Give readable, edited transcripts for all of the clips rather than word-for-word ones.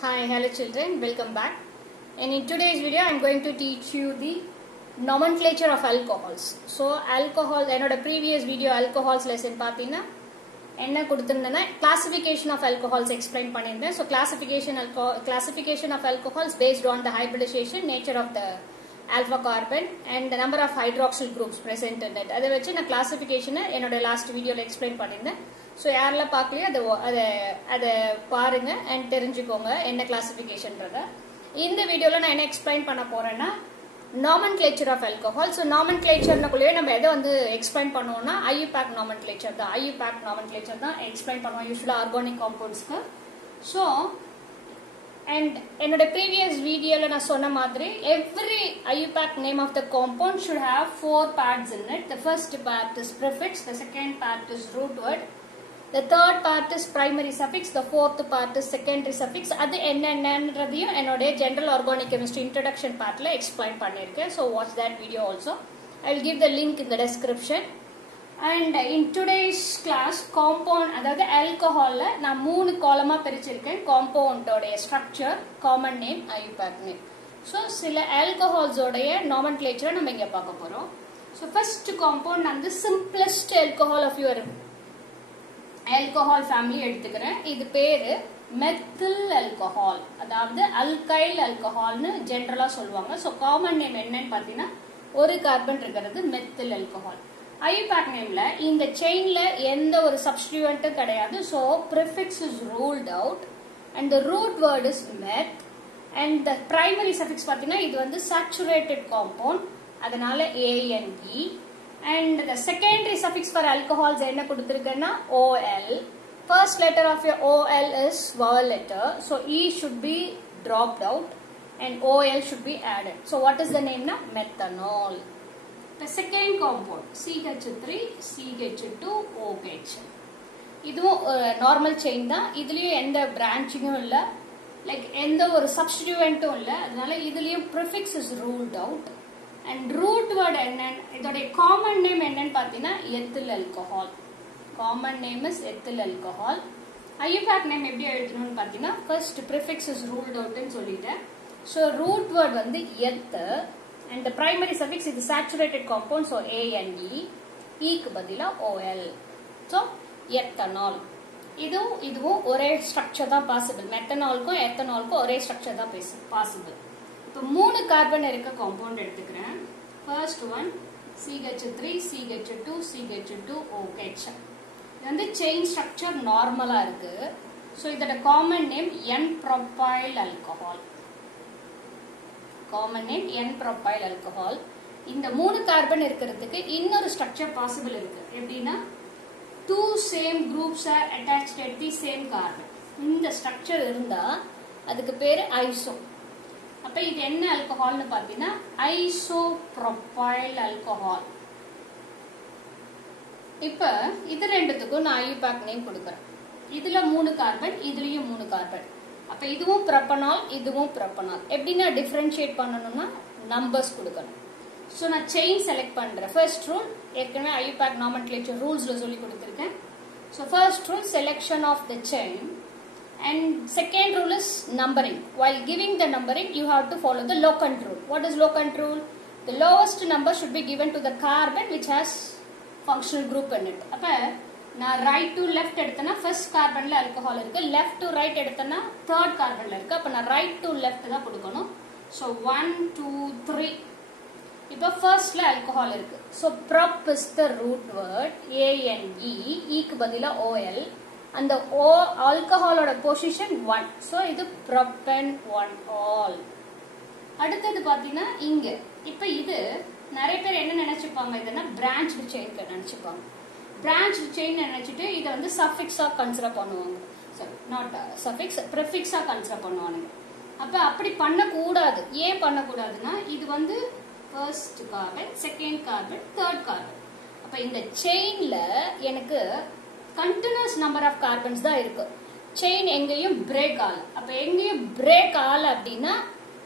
Hi, hello children, welcome back. And in today's video, I am going to teach you the nomenclature of alcohols. So, alcohol, in the previous video, alcohols lesson pathina, classification of alcohols explain panninda. So, classification of alcohols based on the hybridization nature of the alpha carbon and the number of hydroxyl groups present in it. Adha vechi na classification in the last video explain panninda. So, யாரல பார்க்கலையோ அத பாருங்க and தெரிஞ்சுக்கோங்க என்ன கிளாசிஃபிகேஷன்றத. இந்த வீடியோல நான் என்ன explain பண்ண போறேன்னா nomenclature of alcohol. So, nomenclatureனுக்குள்ளே நம்ம எதை வந்து எக்ஸ்பிளைன் பண்ணுவோம்னா IUPAC nomenclature தான். IUPAC nomenclature தான் எக்ஸ்பிளைன் பண்ணுவோம் யூசுவலா organic காம்பவுண்ட்ஸ்க்கு. So, and in the previous video na sonna madri every IUPAC name of the compound should have 4 parts in it. The first part is prefix, the second part is root word, the third part is primary suffix, the fourth part is secondary suffix. Adu ennadiyum enoda general organic chemistry introduction part la explain panniruken. So watch that video also. I will give the link in the description. And in today's class, compound adhaadu alcohol la na 3 column ah pirichiruken. Compound oda structure, common name, IUPAC name. So sila alcohols oda nomenclature நம்ம இங்க பார்க்க போறோம். So first compound and the simplest alcohol of your alcohol family எடுத்துக்கிறேன். இது பேரு methyl alcohol. அதாவது alkyl alcohol னு ஜெனரலா சொல்வாங்க. So common name என்னன்னு பாத்தீங்கன்னா ஒரு கார்பன் இருக்கிறது methyl alcohol. IUPAC nameல இந்த செயின்ல எந்த ஒரு சப்ஸ்டிட்யூயன்ட்டும் கிடையாது. So prefix is ruled out and the root word is meth and the primary suffix பாத்தீங்கன்னா இது வந்து saturated compound அதனால ANE and the secondary suffix for alcohols என்ன கொடுத்திருக்கேன்னா OL. First letter of your OL is vowel letter, so E should be dropped out and OL should be added. So what is the name na? Methanol. The second compound CH3 CH2 OH. இதுவும் normal chain தான். இதுலயும் எந்த branchingum இல்ல, like எந்த ஒரு substituentum இல்ல, அதனால இதுலயும் prefix is ruled out. And root word என்ன இதோட common name என்னன்னு பாத்தீங்கன்னா ethyl alcohol. Common name is ethyl alcohol. IUPAC name எப்படி எழுதணும்னு பாத்தீங்கன்னா first prefix is ruled out ன்னு சொல்லிட்டேன். So root word வந்து eth and the primary suffix is saturated compound, so ANE. E க்கு பதிலா OL. So ethanol. இதுவும் ஒரே ஸ்ட்ரக்சர் தான் பாசிபிள். மெத்தனாலுக்கும் எத்தனாலுக்கும் ஒரே ஸ்ட்ரக்சர் தான் பாசிபிள். இப்போ 3 கார்பன் இருக்க காம்பவுண்ட் எடுத்துக்கிறேன். First one CH3 CH2 CH2 OH. இது வந்து செயின் ஸ்ட்ரக்சர் நார்மலா இருக்கு. சோ இதோட common name N-propyl alcohol. Common name N-propyl alcohol. இந்த 3 கார்பன் இருக்கிறதுக்கு இன்னொரு ஸ்ட்ரக்சர் பாசிபிள் இருக்கு. எப்படின்னா 2 same groups are attached at the same carbon. இந்த ஸ்ட்ரக்சர் இருந்தா அதுக்கு பேரு ஐசோ. அப்ப இது என்ன ஆல்கஹால்னு பாத்தீங்கன்னா ஐசோப்ரோபைல் ஆல்கஹால். இப்ப இது ரெண்டுத்துக்கும் நான் IUPAC நேம் கொடுக்கறேன். இதுல 3 கார்பன், இதுலயும் 3 கார்பன். அப்ப இதுவும் ப்ரோபனால், இதுவும் ப்ரோபனால். எப்படின்னா டிஃபரன்ஷியேட் பண்ணனும்னா நம்பர்ஸ் கொடுக்கணும். சோ நான் செயின் செலக்ட் பண்றேன். ஃபர்ஸ்ட் ரூல் ஏற்கனவே IUPAC nomenclature ரூல்ஸ்ல சொல்லி கொடுத்திருக்கேன். So first rule selection of the chain. And second rule is numbering. While giving the numbering, you have to follow the locant rule. What is locant rule? The lowest number should be given to the carbon which has functional group in it. அப்ப நான் right to left எடுத்தனா first carbonல alcohol இருக்கு, left to right எடுத்தனா third carbonல இருக்கு. அப்ப நான் right to left தான் கொடுக்கணும். So 1 2 3. இப்ப firstல alcohol இருக்கு. So prop is the root word, ANE, E க்கு பதிலா OL. And the alcohol oda position 1. So இது propane 1-all. அடுத்தது பாத்தீங்கன்னா இங்க இப்ப இது நிறைய பேர் என்ன நினைச்சுப்பாங்க, இதுன்னா branched chain நினைச்சுப்பாங்க. branched chain நினைச்சிட்டு இத வந்து suffix ஆ கன்சிடர் பண்ணுவாங்க. sorry, not suffix, prefix ஆ கன்சிடர் பண்ணுவாங்க. அப்ப அப்படி பண்ண கூடாது. ஏன் பண்ண கூடாதுன்னா இது வந்து first carbon, second carbon, third carbon. அப்ப இந்த செயின்ல எனக்கு continuous number of carbons தான் இருக்கு. chain எங்கேயும் break ஆகல. அப்ப எங்கேயும் break ஆகல அப்படின்னா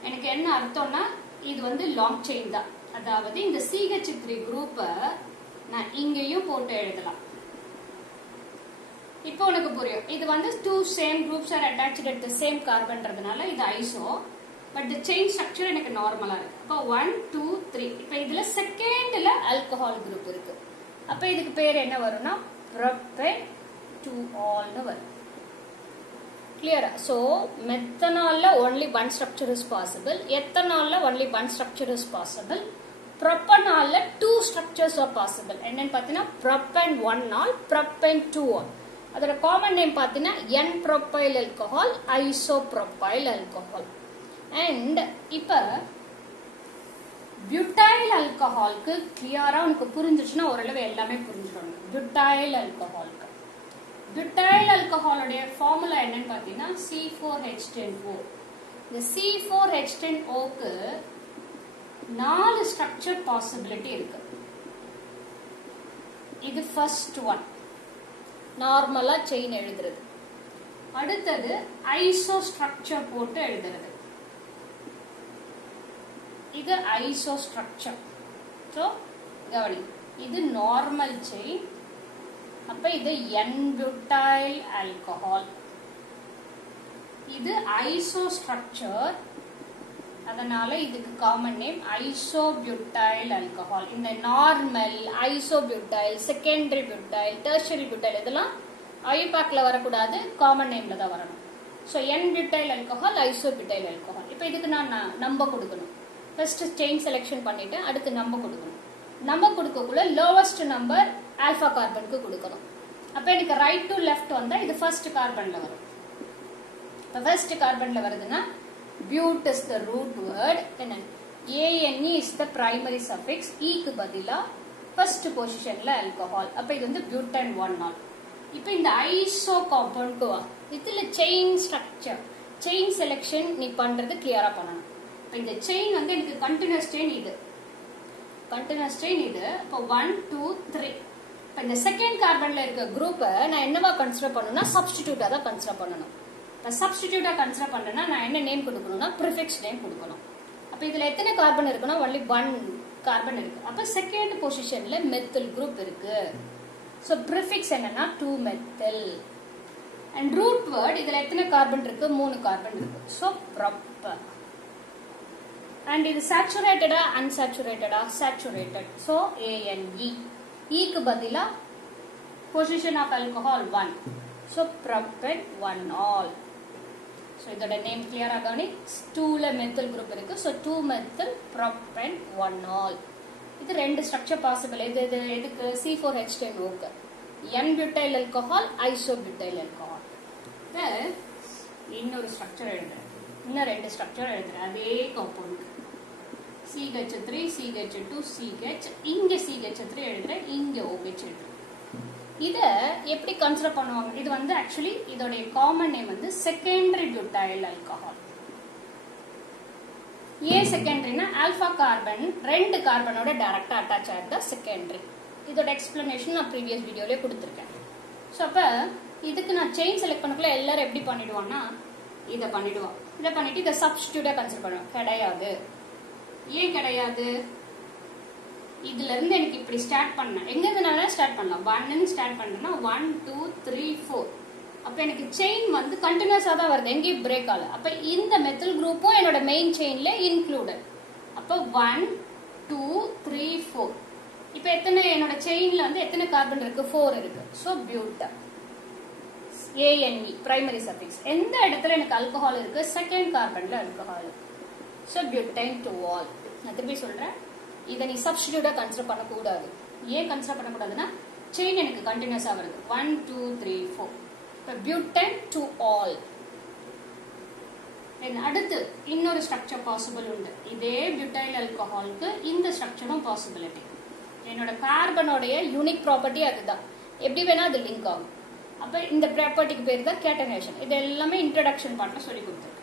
எனக்கு என்ன அர்த்தம்னா இது வந்து long chain தான். அதாவது இந்த CH3 குரூப்பை நான் இங்கேயும் போட்டு எழுதலாம். இப்போ உனக்கு புரியும். இது வந்து two same groups are attached at the same carbonன்றதுனால இது iso. But the chain structure எனக்கு நார்மலா இருக்கு. அப்போ 1 2 3. இப்போ இதுல செகண்ட்ல ஆல்கஹால் குரூப் இருக்கு. அப்ப இதுக்கு பேர் என்ன வரும்னா propane to all னு வரும். Clear? So methanol only one structure is possible. Ethanol only one structure is possible. Propanol two structures are possible. என்னன்னு பாத்தீங்கன்னா propane 1-ol, propane 2-ol. அதோட காமன் நேம் பாத்தீங்கன்னா N-propyl alcohol, isopropyl alcohol. And இப்ப butyl alcohol க்கு கிளியரா உங்களுக்கு புரிஞ்சிருச்சுன்னா ஓரளவு எல்லாமே புரிஞ்சிடும். butyl alcohol butyl alcohol உடைய ஃபார்முலா என்னன்னு பாத்தீங்கன்னா C4H10O. இந்த C4H10O க்கு 4 ஸ்ட்ரக்சர் பாசிபிலிட்டி இருக்கு. இது ஃபர்ஸ்ட் ஒன், நார்மலா செயின் எழுதுறது. அடுத்தது ஐசோ ஸ்ட்ரக்சர் போட்டு எழுதுறது. இது ஐசோ ஸ்ட்ரக்சர். சோ கவனி, இது நார்மல் செயின். அப்ப இது N-butyl alcohol. இது ஐசோ ஸ்ட்ரக்சர், அதனால இதுக்கு காமன் நேம் isobutyl alcohol. இந்த normal, isobutyl, secondary butyl, tertiary butyl இதெல்லாம் ஐயூபேக்ல வரக்கூடாது, காமன் நேம்ல தான் வரணும். So N-butyl alcohol, isobutyl alcohol. இப்போ இதுக்கு நான் நம்பர் கொடுக்கணும். ஃபர்ஸ்ட் செயின் செலெக்ஷன் பண்ணிட்டு அடுத்து நம்பர் கொடுக்கணும். நம்பர் கொடுக்கக்குள்ள லோவஸ்ட் நம்பர் ஆல்பா கார்பனுக்கு கொடுக்கணும். அப்ப எனக்கு ரைட் டு லெஃப்ட் வந்தா இது ஃபர்ஸ்ட் கார்பன்ல வரும். இப்போ ஃபர்ஸ்ட் கார்பன்ல வருதுன்னா but is the root word, என்ன ane is the primary suffix, e க்கு பதிலா first positionல alcohol. அப்ப இது வந்து butane 1-ol. இப்போ இந்த ஐசோ காம்பவுண்ட்க்கு வா. இதுல செயின் ஸ்ட்ரக்சர், செயின் செலெக்ஷன் நீ பண்றது கிளியரா பண்ணணும். இப்போ இந்த செயின் வந்து எனக்கு கண்டினியூஸ் செயின் இது, கண்டினியூஸ் செயின் இது. இப்போ 1 2 3. இப்போ இந்த செகண்ட் கார்பன்ல இருக்க குரூப்பை நான் என்னவா கன்சிடர் பண்ணணும்னா சப்ஸ்டிடியூட்டா தான் கன்சிடர் பண்ணணும். சப்ஸ்டிடியூட்டா கன்சிடர் பண்ணனா நான் என்ன நேம் கொடுக்கணும்னா ப்ரிஃபிக்ஸ் நேம் கொடுக்கணும். அப்ப இதுல எத்தனை கார்பன் இருக்குன்னா only 1 கார்பன் இருக்கு. அப்ப செகண்ட் பொசிஷன்ல மெத்தில் குரூப் இருக்கு. சோ ப்ரிஃபிக்ஸ் என்னன்னா 2 மெத்தில். அண்ட் ரூட் வேர்ட் இதுல எத்தனை கார்பன் இருக்கு? 3 கார்பன் இருக்கு. So proper. அண்ட் இது சேச்சுரேட்டடா அன்சாச்சுரேட்டடா? சேச்சுரேட்டட். So ANE. E க்கு பதிலா position of alcohol 1. So propane 1-ol. So இதோட நேம் கிளியரா கவனி. 2ல மெத்தில் குரூப் இருக்கு. So 2 methyl propane 1-ol. இது ரெண்டு ஸ்ட்ரக்சர் பாசிபிள். இது எதுக்கு? C4H10O க்கு. N-butyl alcohol, isobutyl alcohol. இன்னொரு ஸ்ட்ரக்சர் எழுதுறேன். இன்னும் ரெண்டு ஸ்ட்ரக்சர் எழுதுறேன் அதே காம்பவுண்ட். CH3 CH2 CH. இங்க CH3 எழுதுறேன், இங்க OH எழுதுறேன். இத எப்படி கன்சிடர் பண்ணுவாங்க? இது வந்து ஆக்சுவலி இதோட காமன் நேம் வந்து செகண்டரி பியூட்டைல் ஆல்கஹால். ஏன் செகண்டரினா ஆல்பா கார்பன் ரெண்டு கார்பனோட டைரக்டா அட்டாச் ஆயிருந்தா செகண்டரி. இதோட எக்ஸ்பிளனேஷன் நான் ப்ரீவியஸ் வீடியோலயே கொடுத்துருக்கேன். ஸோ அப்ப இதுக்கு நான் செயின் செலக்ட் பண்ணக்குள்ள எல்லாரும் எப்படி பண்ணிடுவான்னா இதை பண்ணிடுவான். இதை பண்ணிட்டு இதை சப்ஸ்டிடியூட்டா கன்சிடர் பண்ணுவாங்க. கிடையாது. ஏன் கிடையாது? இதுல இருந்து எனக்கு இப்படி ஸ்டார்ட் பண்ண எங்க இருந்தாலும் ஸ்டார்ட் பண்ணலாம். 1 ஸ்டார்ட் பண்றேன்னா 1 2 3 4. அப்ப எனக்கு செயின் வந்து கண்டினியூஸா தான் வருது, எங்கேயும் பிரேக் ஆகல. அப்ப இந்த மெத்தில் குரூப்பும் என்னோட மெயின் செயின்ல இன்க்ளூடட். அப்ப 1 2 3 4. இப்ப எத்தனை என்னோட செயின்ல வந்து எத்தனை கார்பன் இருக்கு? 4 இருக்கு. So butane ANE primary suffix. எந்த இடத்துல எனக்கு ஆல்கஹால் இருக்கு? செகண்ட் கார்பன்ல ஆல்கஹால். So butane 2-ol. நான் திருப்பி சொல்றேன், இதை நீ சப்ஸ்டிடியூட்டா கன்சிடர் பண்ணக்கூடாது. ஏன் கன்சிடர் பண்ணக்கூடாதுன்னா செயின் எனக்கு கண்டினியூஸா வருது. 1 2 3 4. இப்போ பியூட்டைன் 2-ol. அடுத்து இன்னொரு ஸ்ட்ரக்சர் பாசிபிள் உண்டு. இதே பியூட்டைல் ஆல்கஹாலுக்கு இந்த ஸ்ட்ரக்சரும் பாசிபிலிட்டி. என்னோட கார்பனோடைய யூனிக் ப்ராப்பர்ட்டி அதுதான். எப்படி வேணா அது லிங்க் ஆகும். அப்ப இந்த ப்ராப்பர்ட்டிக்கு பேர் தான் கேட்டனேஷன். இது எல்லாமே இன்ட்ரடக்ஷன் பார்ட்ல சொல்லி கொடுத்துருக்கேன்.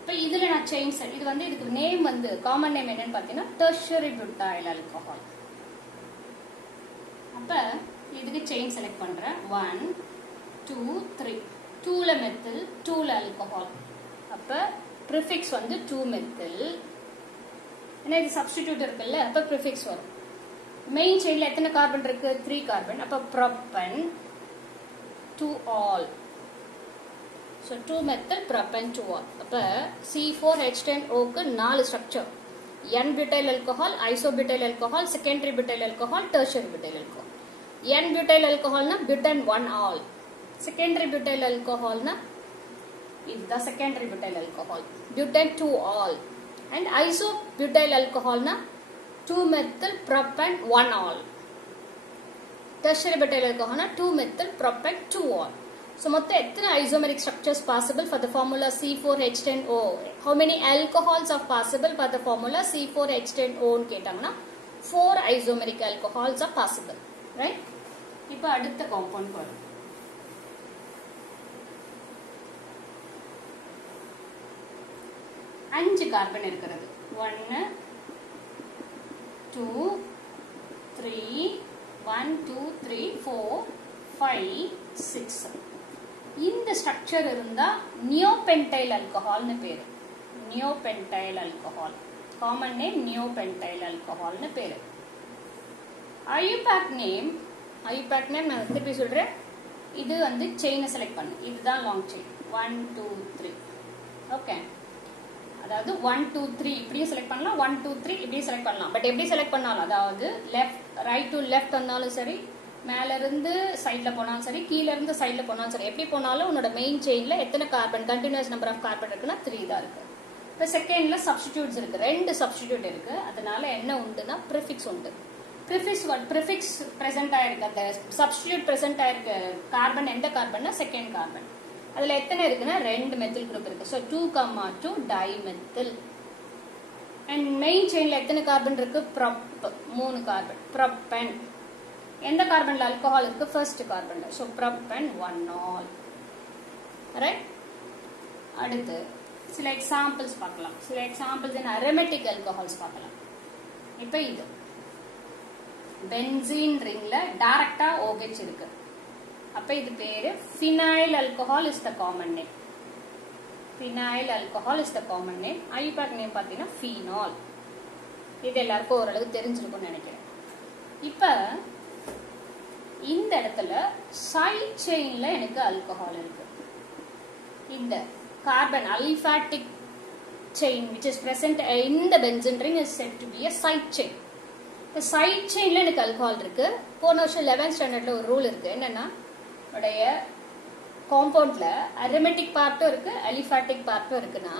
இப்போ இதுல நான் செயின் செல், இது வந்து இதுக்கு நேம் வந்து காமன் நேம் என்னன்னு பாத்தீங்கன்னா டெர்ஷரி பியூட்டைல் ஆல்கஹால். அப்ப இதுக்கு செயின் செலக்ட் பண்றேன். 1 2 3. 2ல மெத்தில், 2ல ஆல்கஹால். அப்ப ப்ரிஃபிக்ஸ் வந்து 2 மெத்தில். ஏன்னா இது சப்ஸ்டிடியூட் இருக்குல்ல, அப்ப ப்ரிஃபிக்ஸ் வரும். மெயின் செயின்ல எத்தனை கார்பன் இருக்கு? 3 கார்பன். அப்ப ப்ரோப்பன் to all. So 2-methyl propan to all. அப்ப C4H10O க்கு 4 structure. N-butyl alcohol, isobutyl alcohol, secondary butyl alcohol, tertiary butyl alcohol. N-butyl alcohol na butane 1 all. Secondary butyl alcohol na is the secondary butyl alcohol. Butane 2 all. And isobutyl alcohol na 2-methyl propan 1 all. Tertiary butyl alcohol na 2-methyl propan 2 all. So, மொத்த எத்தனை isomeric structures possible for the formula C4H10O? How many alcohols are possible for the formula C4H10O? கேட்டாங்கன்னா 4 isomeric alcohols are possible, right? இப்போ அடுத்த compound பாருங்க. 5 carbon இருக்கிறது. 1 2 3 1 2 3 4 5 6. இந்த structure இருந்தா நியோபென்டைல் ஆல்கஹால்னு பேரு. நியோபென்டைல் ஆல்கஹால், காமன் நேம் நியோபென்டைல் ஆல்கஹால்னு பேரு. ஐயூபேக் நேம் நான் திருப்பி சொல்றேன். இது வந்து செயினை செலக்ட் பண்ணு. இதுதான் லாங் செயின். 1 2 3. ஓகே, அதாவது 1 2 3 இப்படியும் செலக்ட் பண்ணலாம், 1 2 3 இப்படியும் செலக்ட் பண்ணலாம். பட் எப்படி செலக்ட் பண்ணாலும், அதாவது ரைட் டு லெஃப்ட் வந்தாலும் சரி, மேல இருந்து சைட்ல போனாலும் சரி, கீழ இருந்து சைட்ல போனாலும் சரி, எப்படி போனாலும் உன்னோட மெயின் செயின்ல எத்தனை carbon, continuous number of carbon இருக்குன்னா 3 தான் இருக்கு. இப்போ செகண்ட்ல சப்ஸ்டிடியூட்ஸ் இருக்கு, 2 சப்ஸ்டிடியூட் இருக்கு. அதனால என்ன உண்டுன்னா ப்ரிஃபிக்ஸ் உண்டு. ப்ரிஃபிக்ஸ் பிரசன்ட் ஆயிருக்கு, அந்த சப்ஸ்டிடியூட் பிரசன்ட் ஆயிருக்கு கார்பன் எந்த கார்பன்னா செகண்ட் கார்பன். அதுல எத்தனை இருக்குன்னா 2 மெத்தில் குரூப் இருக்கு. So 2,2 dimethyl. அண்ட் மெயின் செயின்ல எத்தனை கார்பன் இருக்கு? Prop 3 carbon. ப்ரொப்பன் எந்த கார்பன்ல ஆல்கஹால் இருக்கு? ஃபர்ஸ்ட் கார்பன்ல. So propane 1 all. ரைட். அடுத்து சில எக்ஸாம்பிள்ஸ் பார்க்கலாம். சில எக்ஸாம்பிள்ஸ் இன் அரோமேட்டிக் ஆல்கஹால்ஸ் பார்க்கலாம். இப்போ இது பென்சீன் ரிங்ல டைரக்டா OH இருக்கு. அப்ப இது பேரு phenyl alcohol is the common name. Phenyl alcohol is the common name. IUPAC name பார்த்தீங்கன்னா ஃபீனால். இது எல்லாருக்கும் ஓரளவுக்கு தெரிஞ்சிருக்கும்னு நினைக்கிறேன். இப்ப இந்த இடத்துல சைட் செயின்ல எனக்கு ஆல்கஹால் இருக்கு. இந்த carbon aliphatic chain which is present in the benzene ring is said to be a side chain. இந்த சைட் செயின்ல எனக்கு ஆல்கஹால் இருக்கு. போன வருஷம் 11th ஸ்டாண்டர்ட்ல ஒரு ரூல் இருக்கு. என்னன்னா, உடைய காம்பவுண்ட்ல அரோமேட்டிக் பார்ட்டும் இருக்கு, அலிஃபாட்டிக் பார்ட்டும் இருக்குன்னா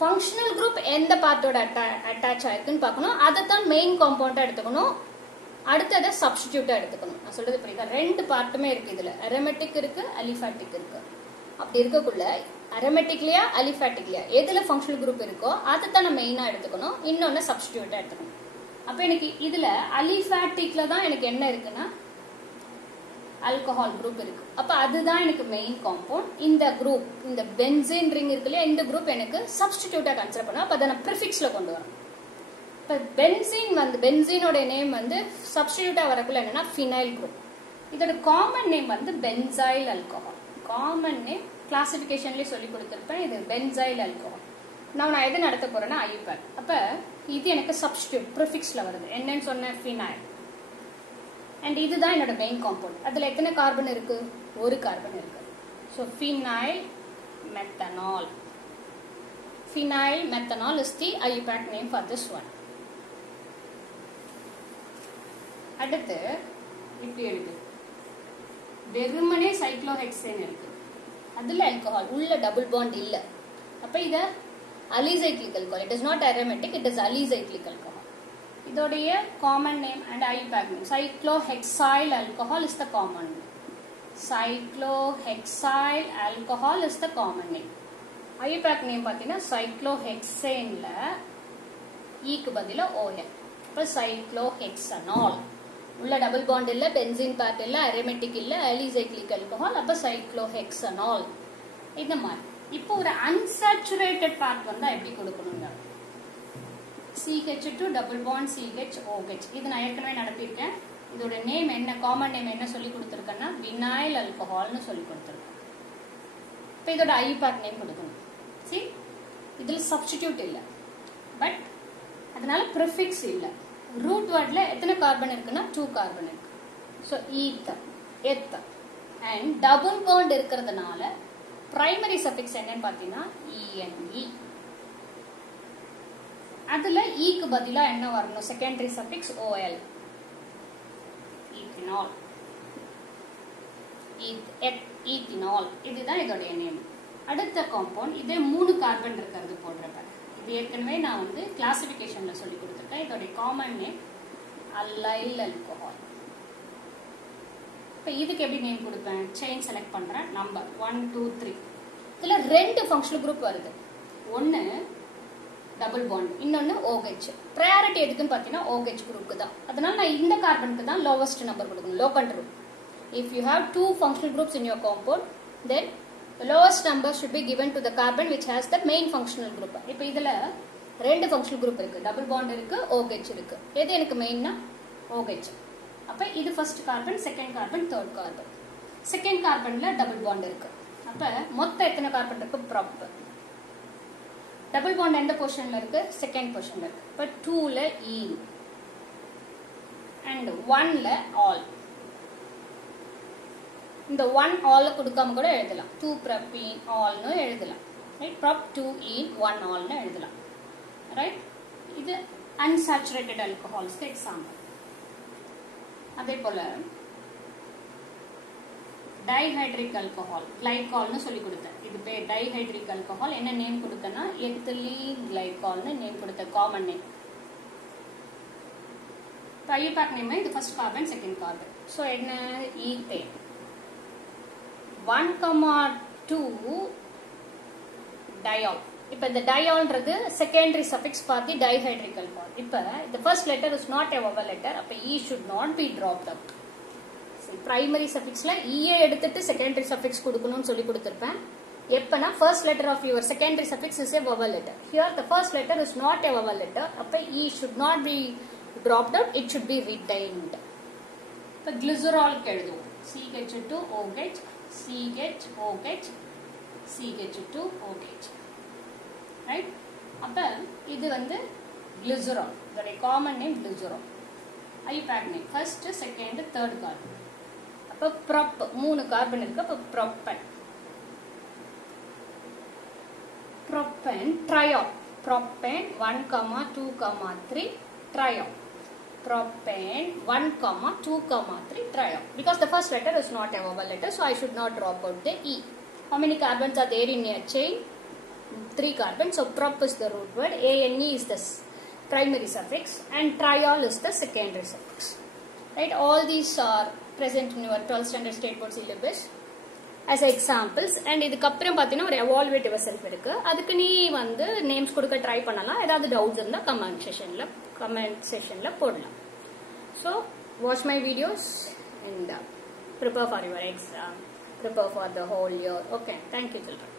ஃபங்க்ஷனல் குரூப் எந்த பார்ட்டோட அட்டாச் ஆயிருக்குன்னு பார்க்கணும். அதை தான் மெயின் காம்பவுண்டா எடுத்துக்கணும். அடுத்ததை சப்ஸ்டிடியூட்டா எடுத்துக்கணும். நான் சொல்றது புரியுதா? 2 பார்ட்டுமே இருக்கு இதுல. அரோமேட்டிக் இருக்கு, அலிஃபாட்டிக் இருக்கு. அப்படி இருக்கக்குள்ள அரோமேட்டிக்லயா அலிஃபாட்டிக்லயா எதுல ஃபங்க்ஷனல் குரூப் இருக்கோ அதை தான் நான் மெயினா எடுத்துக்கணும். இன்னொன்னு சப்ஸ்டிடியூட்டா எடுத்துக்கணும். அப்ப எனக்கு இதுல அலிஃபாட்டிக்ல தான் எனக்கு என்ன இருக்குன்னா ஆல்கஹால் குரூப் இருக்கு. அப்ப அதுதான் எனக்கு மெயின் காம்பவுண்ட். இந்த குரூப், இந்த பென்சீன் ரிங் இருக்குல்ல, இந்த குரூப் எனக்கு சப்ஸ்டிடியூட்டா கன்சிடர் பண்ண. அப்ப அதை நான் ப்ரிஃபிக்ஸ்ல கொண்டு வரேன். இப்ப பென்சீன் வந்து பென்சீனோட நேம் வந்து சப்ஸ்டிடியூட்டா வரக்குள்ள என்னன்னா ஃபினைல் குரூப். இதோட காமன் நேம் வந்து பென்சைல் ஆல்கஹால். காமன் நேம் கிளாசிபிகேஷன்லயே சொல்லி கொடுத்திருப்பேன். இது பென்சைல் ஆல்கஹால். நான் எது நடத்த போறேன்னா ஐயூபேக். அப்ப இது எனக்கு சப்ஸ்டிடியூட் ப்ரிஃபிக்ஸ்ல வருது. என்னன்னு சொன்னேன்? ஃபினைல். அண்ட் இதுதான் என்னோட மெயின் காம்பவுண்ட். அதுல எத்தனை கார்பன் இருக்கு? 1 கார்பன் இருக்கு. So phenyl methanol. Phenyl methanol is the IUPAC name for this one. அடுத்து இப்படி எழுது. வெறுமனே சைக்ளோஹெக்சேன் இருக்கு. அதுல ஆல்கஹால் உள்ள டபுள் பாண்ட் இல்ல. அப்ப இத alicyclic alcohol. It is not aromatic, it is alicyclic alcohol. இதோடைய common name and IUPAC name cyclohexyl alcohol is the common name. Cyclohexyl alcohol is the common name. IUPAC name பாத்தீங்கன்னா cyclohexaneல ஈக்கு பதிலா ON. அப்ப cyclohexanol. உள்ள double bond இல்ல, benzene part இல்ல, aromatic இல்ல, alicyclic alcohol. அப்ப cyclohexanol. இந்த மாதிரி. இப்போ ஒரு அன்சாச்சுரேட்டட் பார்ட் வந்தா எப்படி கொடுக்கணும்ங்க? CH2 double bond CHOH. இது நான் ஏற்கனவே நடத்திருக்கேன். இதோட நேம் என்ன, காமன் நேம் என்ன சொல்லி கொடுத்திருக்கேன்னா வினைல் ஆல்கஹால்னு சொல்லி கொடுத்திருக்கேன். இப்போ இதோட IUPAC நேம் கொடுக்கணும். See, இதுல சப்ஸ்டிடியூட் இல்ல, பட் அதனால ப்ரிஃபிக்ஸ் இல்ல. ரூட் வேர்ட்ல எத்தனை கார்பன் இருக்குன்னா 2 கார்பன் இருக்கு. So ether, Ather. And double bond இருக்கிறதுனால பிரைமரி சஃபிக்ஸ் என்னன்னு பார்த்தீங்கன்னா ENE. அதுல ஈக்கு பதிலா என்ன வரணும்? Secondary suffix OL. Ethanol. Ethanol இதுதான் இதோடைய நேம். அடுத்த காம்பவுண்ட் இதே 3 கார்பன் இருக்கிறது போடுறப்ப இது ஏற்கனவே நான் வந்து கிளாசிபிகேஷன்ல சொல்லி கொடுத்துருக்கேன். இதோடைய காமன் நேம் அல்லைல் ஆல்கஹால். இப்போ இதுக்கு எப்படி நேம் கொடுப்பேன்? செயின் செலக்ட் பண்றேன். நம்பர் 1 2 3. இதுல 2 ஃபங்க்ஷனல் குரூப் வருது. ஒன்னு டபுள் பாண்ட், இன்னொன்னு OH. ப்ரையாரிட்டி எதுக்குன்னு பார்த்தீங்கன்னா OH குரூப்புக்கு தான். அதனால நான் இந்த கார்பனுக்கு தான் லோவஸ்ட் நம்பர் கொடுக்கணும். Low control. If you have 2 functional groups in your compound, then the lowest number should be given to the carbon which has the main functional group. இப்போ இதுல 2 functional group இருக்கு. டபுள் பாண்ட் இருக்கு, OH இருக்கு. எது எனக்கு மெயின்னா OH. அப்ப இது first carbon, second carbon, third carbon. Second கார்பன்ல டபுள் பாண்ட் இருக்கு. அப்ப மொத்தம் எத்தனை கார்பன் இருக்கு? ப்ராப். டபுள் பாண்ட் எந்த பொசிஷன்ல இருக்கு? செகண்ட் பொசிஷன்ல இருக்கு. இப்ப 2ல E and 1ல all. இந்த 1 all கொடுக்காம கூட எழுதலாம். 2 propene all னு எழுதலாம். ரைட்? prop 2ene 1 all னு எழுதலாம். ரைட்? இது unsaturated alcohols க்கு எக்ஸாம்பிள். அதே போல டைஹைட்ரிக் ஆல்கஹால், கிளைகால் னு சொல்லி கொடுத்தேன். இது பேர் டைஹைட்ரிக் ஆல்கஹால். என்ன நேம் கொடுத்தேன்னா எத்திலீன் கிளைகால் னு நேம் கொடுத்தேன். Common name. ஐயூபேக் நேம் இது first carbon, second carbon. So என்ன? ஈத்தேன். 1,2 டயால். இப்ப இந்த டயால்ன்றது secondary suffix for the dihydric alcohol. இப்ப the first letter is not a vowel letter. அப்ப E should not be dropped out. Primary சஃபிக்ஸ்ல E எடுத்துட்டு secondary suffix கொடுக்கணும்னு சொல்லி கொடுத்திருப்பேன். எப்பனா first letter of your secondary suffix is a vowel letter. Here the first letter is not a vowel letter. அப்ப E should not be dropped out. It should be retained. இப்ப glycerol எழுதுவோம். CH2OH CHOH CH2OH. Right? அப்ப இது வந்து glycerol. இதோட common name glycerol. IUPAC name first, second, third carbon. அப்ப prop 3 carbon இருக்கு. அப்ப ப்ரோப்பன். ப்ரோப்பன் ட்ரையால். ப்ரோப்பன் 1, 2, 3 ட்ரையால். Propane 1, 2, 3 triol. Because the first letter is not a vowel letter, so I should not drop out the E. How many carbons are there in a chain? 3 carbons. So prop is the root word, ANE is the primary suffix, and triol is the secondary suffix. Right? All these are present in your 12th standard state board syllabus as examples. And இதுக்கு அப்புறம் பார்த்தீங்கன்னா ஒரு evaluative self இருக்கு. அதுக்கு நீ வந்து names கொடுக்க try பண்ணலாம். ஏதாவது டவுட்ஸ் இருந்தா கமெண்ட் செஷன்ல போடலாம். So watch my videos and prepare for your exam, prepare for the whole year. Okay, thank you children.